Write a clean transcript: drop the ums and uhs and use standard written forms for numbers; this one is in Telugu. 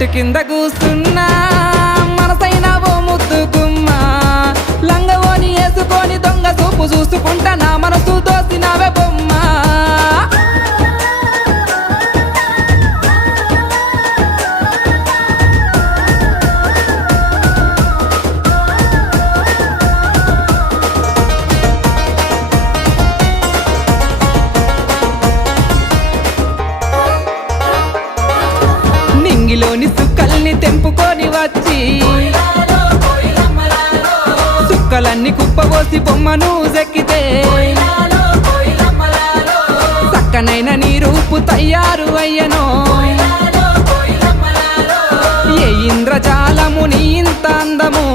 చెట్టు కింద కూస్తున్నా మనసైన ఓ ముద్దుకుమ్మా లంగవోని వేసుకొని దొంగ చూపు చూసుకుంటా నా మనసు దోసినవే బొమ్మ నింగిలోని సుక్కల్ని తెంపుకొని వచ్చి సుక్కలన్నీ కుప్పబోసి బొమ్మను జెక్కితే చక్కనైన నీ రూపు తయారు అయ్యనో ఏ ఇంద్రజాలము నీ ఇంత అందము